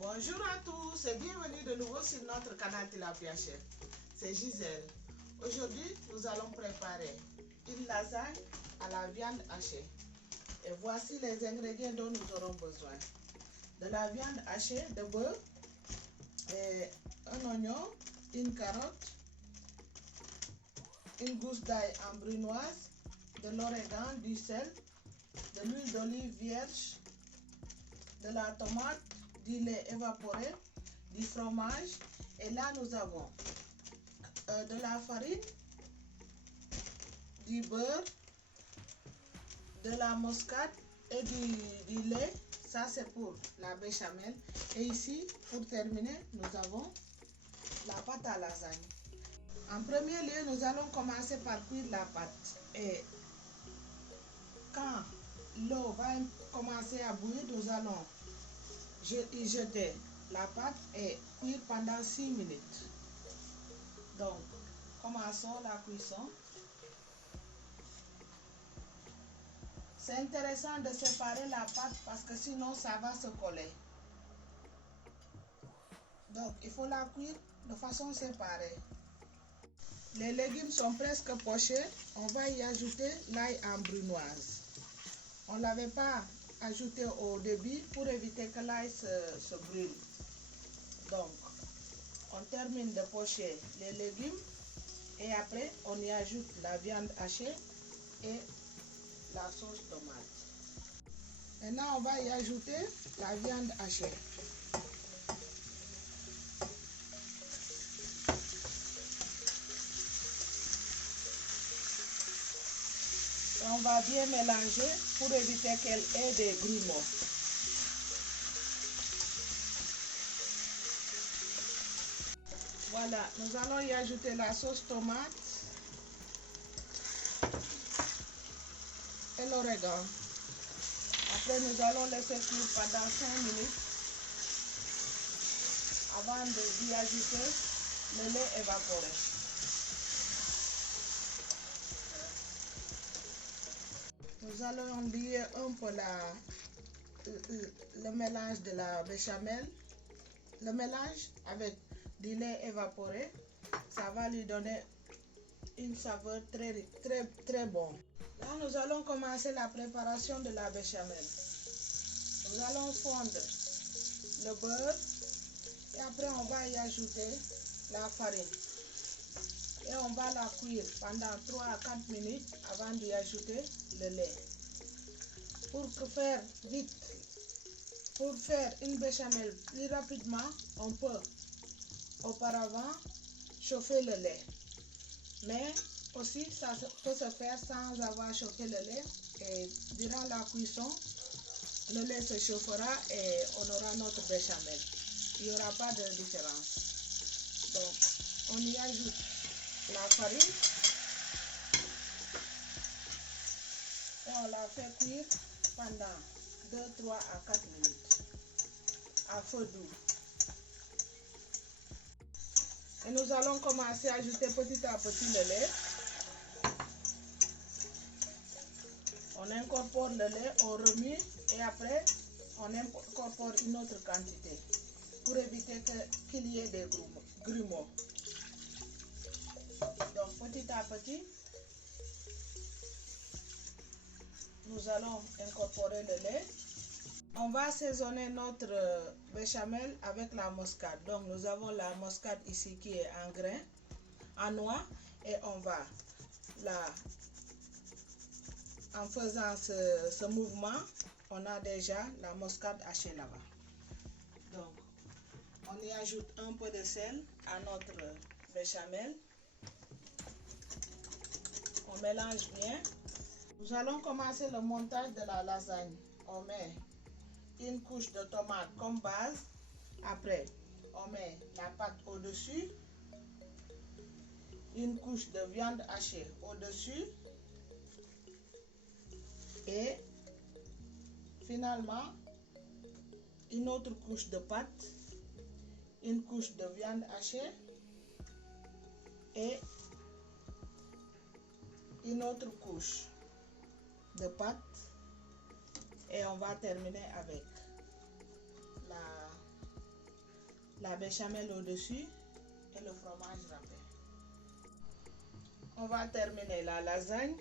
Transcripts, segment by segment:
Bonjour à tous et bienvenue de nouveau sur notre canal Tilapia Chef. C'est Gisèle. Aujourd'hui, nous allons préparer une lasagne à la viande hachée. Et voici les ingrédients dont nous aurons besoin. De la viande hachée, de beurre, et un oignon, une carotte, une gousse d'ail en brunoise, de l'origan, du sel, de l'huile d'olive vierge, de la tomate, du lait évaporé, du fromage. Et là, nous avons de la farine, du beurre, de la muscade et du lait. Ça, c'est pour la béchamel. Et ici, pour terminer, nous avons la pâte à lasagne. En premier lieu, nous allons commencer par cuire la pâte. Et quand l'eau va commencer à bouillir, nous allons y jeter la pâte et cuire pendant 6 minutes. Donc, commençons la cuisson. C'est intéressant de séparer la pâte parce que sinon ça va se coller. Donc, il faut la cuire de façon séparée. Les légumes sont presque pochés. On va y ajouter l'ail en brunoise. On ne l'avait pas ajouté au début pour éviter que l'ail se brûle. Donc, on termine de pocher les légumes et après on y ajoute la viande hachée et la sauce tomate. Maintenant, on va y ajouter la viande hachée. On va bien mélanger pour éviter qu'elle ait des grumeaux. Voilà, nous allons y ajouter la sauce tomate et l'origan. Après, nous allons laisser cuire pendant 5 minutes avant d'y ajouter le lait évaporé. Nous allons lier un peu le mélange de la béchamel, le mélange avec du lait évaporé. Ça va lui donner une saveur très bonne. Là, nous allons commencer la préparation de la béchamel. Nous allons fondre le beurre et après on va y ajouter la farine. Et on va la cuire pendant 3 à 4 minutes avant d'y ajouter le lait. Pour faire une béchamel plus rapidement, on peut auparavant chauffer le lait. Mais aussi, ça peut se faire sans avoir chauffé le lait. Et durant la cuisson, le lait se chauffera et on aura notre béchamel. Il n'y aura pas de différence. Donc, on y ajoute la farine et on la fait cuire pendant 2, 3 à 4 minutes à feu doux. Et nous allons commencer à ajouter petit à petit le lait. On incorpore le lait, on remue et après on incorpore une autre quantité pour éviter qu'il y ait des grumeaux. Donc petit à petit, nous allons incorporer le lait. On va assaisonner notre béchamel avec la muscade. Donc nous avons la muscade ici qui est en grain, en noix, et on va en faisant ce mouvement, on a déjà la muscade hachée là-bas. Donc on y ajoute un peu de sel à notre béchamel. On mélange bien. Nous allons commencer le montage de la lasagne. On met une couche de tomate comme base. Après, on met la pâte au-dessus. Une couche de viande hachée au-dessus. Et finalement, une autre couche de pâte. Une couche de viande hachée. Et une autre couche de pâte. Et on va terminer avec la béchamel au-dessus et le fromage râpé. On va terminer la lasagne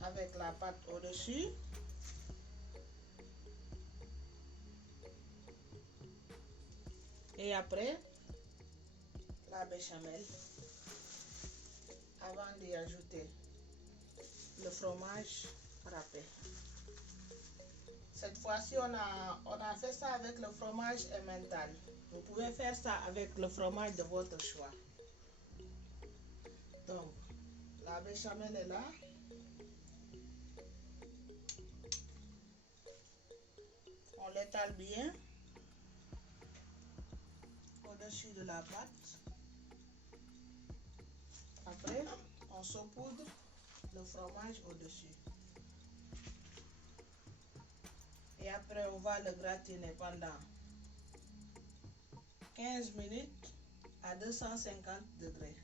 avec la pâte au-dessus. Et après, la béchamel avant d'y ajouter le fromage râpé. Cette fois-ci, on a fait ça avec le fromage emmental. Vous pouvez faire ça avec le fromage de votre choix. Donc, la béchamel est là. On l'étale bien au-dessus de la pâte. Après, on saupoudre le fromage au-dessus. Et après, on va le gratiner pendant 15 minutes à 250 degrés.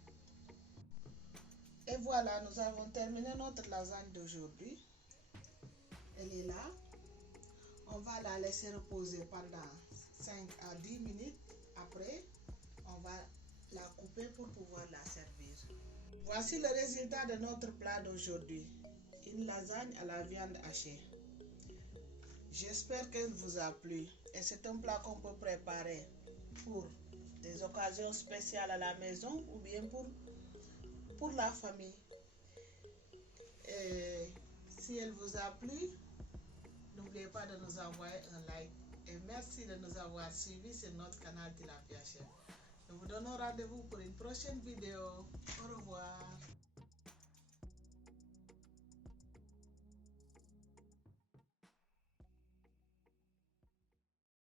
Et voilà, nous avons terminé notre lasagne d'aujourd'hui. Elle est là. On va la laisser reposer pendant 5 à 10 minutes. Après, on va la couper pour pouvoir la servir. Voici le résultat de notre plat d'aujourd'hui. Une lasagne à la viande hachée. J'espère qu'elle vous a plu. Et c'est un plat qu'on peut préparer pour des occasions spéciales à la maison ou bien pour la famille. Et si elle vous a plu, n'oubliez pas de nous envoyer un like. Et merci de nous avoir suivis sur notre canal Tilapia Chef. Nous vous donnons rendez-vous pour une prochaine vidéo. Au revoir.